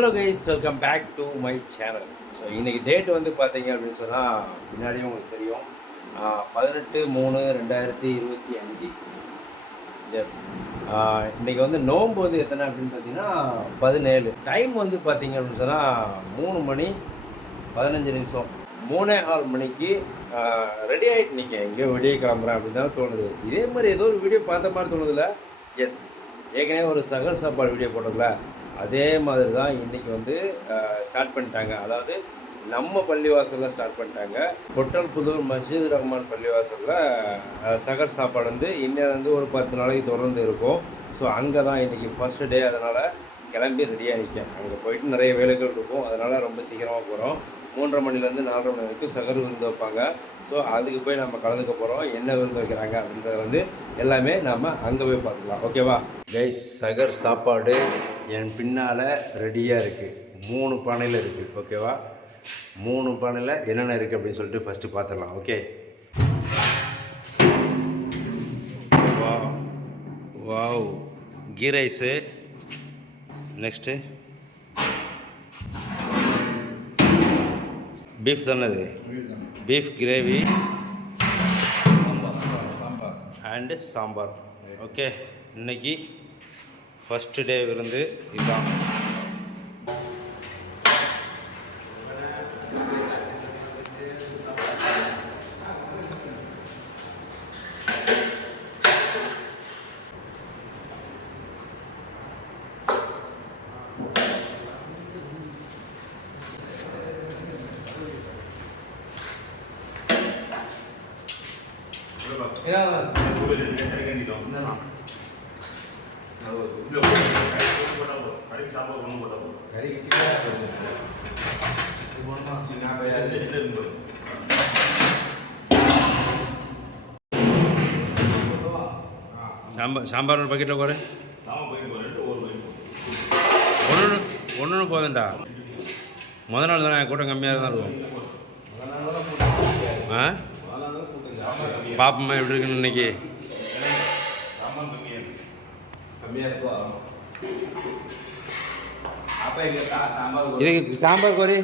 Hello guys, welcome back to my channel. So இன்றைக்கி date வந்து பார்த்தீங்க அப்படின்னு சொன்னால் பின்னாடியும் உங்களுக்கு தெரியும், 18/3/2025. எஸ், இன்றைக்கி வந்து நோன்பு வந்து எத்தனை அப்படின்னு பார்த்தீங்கன்னா 17. டைம் வந்து பார்த்தீங்க அப்படின்னு சொன்னால் 3 மணி 15 நிமிஷம். 3:15 மணிக்கு ரெடி ஆகிட்டு நிற்கேன், எங்கேயோ வெளியே கிளம்புறேன் அப்படின்னு தான் தோணுது. இதே மாதிரி ஏதோ ஒரு வீடியோ பார்த்த மாதிரி தோணுதில்ல? எஸ், ஏற்கனவே ஒரு சகல் சாப்பாடு வீடியோ போட்டோம்ல, அதே மாதிரி தான் இன்றைக்கி வந்து ஸ்டார்ட் பண்ணிட்டாங்க. அதாவது நம்ம பள்ளிவாசலில் ஸ்டார்ட் பண்ணிட்டாங்க. பொட்டல்புதூர் மஸ்ஜித் ரஹ்மான் பள்ளிவாசலில் சகர் சாப்பாடு வந்து இன்னும் வந்து ஒரு 10 நாளைக்கு தொடர்ந்து இருக்கும். ஸோ அங்கே தான் இன்றைக்கி ஃபர்ஸ்ட் டே. அதனால் கிளம்பி ரெடியாக நிற்கேன். அங்கே போயிட்டு நிறைய வேலைகள் இருக்கும், அதனால் ரொம்ப சீக்கிரமாக போகிறோம். 3:30 மணிலேருந்து 4:30 மணி வரைக்கும் சகர் விருந்து வைப்பாங்க. ஸோ அதுக்கு போய் நம்ம கலந்துக்க போகிறோம். என்ன விருந்து வைக்கிறாங்க அப்படின்றத வந்து எல்லாமே நாம் அங்கே போய் பார்த்துக்கலாம். ஓகேவா கைஸ்? சகர் சாப்பாடு என் பின்னால் ரெடியாக இருக்குது. 3 பானையில் இருக்குது. ஓகேவா? 3 பானையில் என்னென்ன இருக்குது அப்படின்னு சொல்லிட்டு ஃபஸ்ட்டு பார்த்துடலாம். Okay, wow, ghee rice, next beef தானே, இது beef gravy and sambar. Okay, இன்னைக்கு ஃபஸ்ட்டு டே விருந்து இதுதான். சாம்பார் ஒரு பக்கெட்டில் போகிறேன். ஒன்று போதுண்டா. முதல் நாள் தானே கூட்டம் கம்மியாக தான் இருக்கும். பாப்பம்மா எப்படி இருக்குன்னு இன்னைக்கு இதுக்கு சாம்பார் கோரி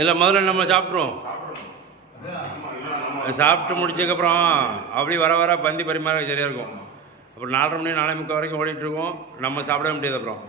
இல்லை, முதல்ல நம்ம சாப்பிட்ருவோம். சாப்பிட்டு முடிச்சதுக்கப்புறம் அப்படி வர வர பந்தி பரிமாற சரியாக இருக்கும். அப்புறம் 4:30 மணி 4:45 வரைக்கும் ஓடிட்டுருக்கோம். நம்ம சாப்பிட முடியாது. அப்புறம்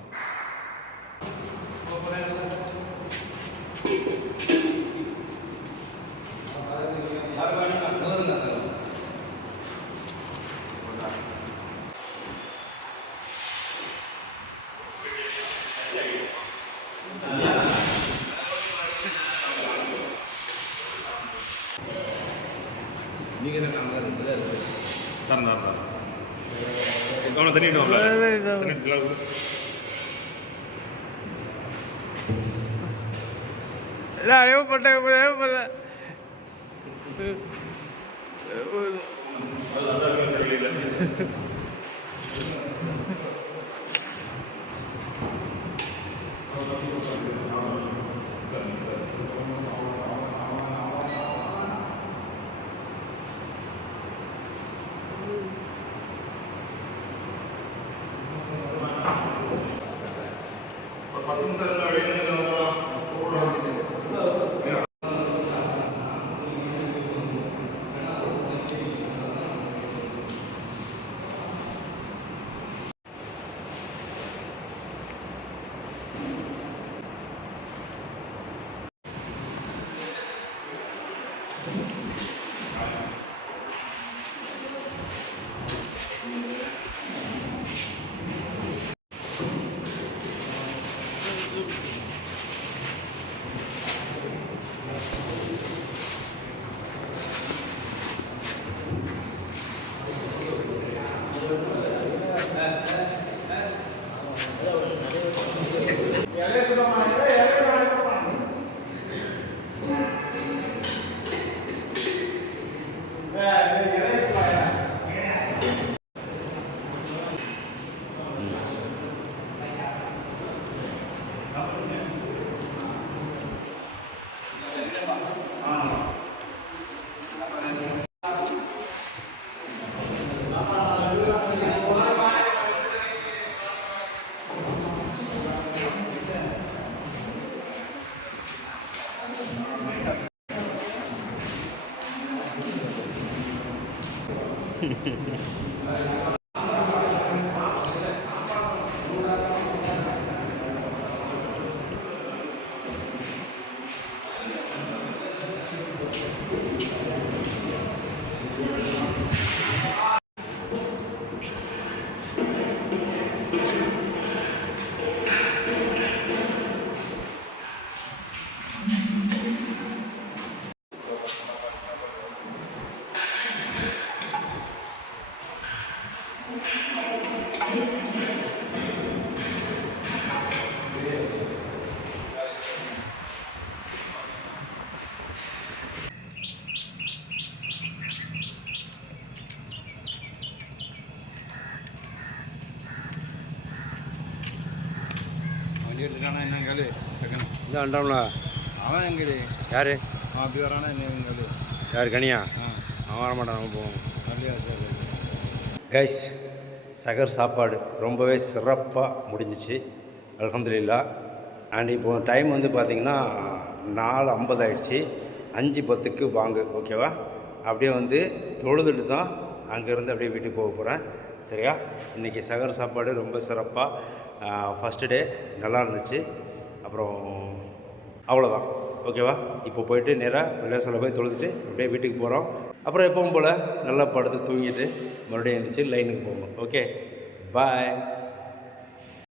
வண்டி எடுத்துட்டானா என்ன கேளு டக்குன்னு இந்த வந்துட்டோம்ல. அவன் எங்கடி யார் அவன் அப்படி வரானா என்ன கேளு. யார் கனியா? ஆ அவன் வர மாட்டான், நம்ம போவோம். அப்படியா சரி. கைஸ், சகர் சாப்பாடு ரொம்பவே சிறப்பாக முடிஞ்சிச்சு, அல்ஹம்துலில்லாஹ். அண்ட் இப்போ டைம் வந்து பார்த்திங்கன்னா 4:50 ஆகிடுச்சு. 5:10க்கு வாங்கு, ஓகேவா? அப்படியே வந்து தொழுதுட்டு தான் அங்கேருந்து அப்படியே வீட்டுக்கு போக போகிறேன், சரியா? இன்றைக்கி சகர் சாப்பாடு ரொம்ப சிறப்பாக, ஃபஸ்ட்டு டே நல்லா இருந்துச்சு. அப்புறம் அவ்வளோதான், ஓகேவா? இப்போ போயிட்டு நேராக பள்ளியாசலில் போய் தொழுதுட்டு அப்படியே வீட்டுக்கு போகிறோம். அப்புறம் எப்பவும் போல் நல்லா படுத்து தூங்கிட்டு மறுபடியும் எழுந்திரிச்சு லைனுக்கு போகணும். ஓகே, பாய்.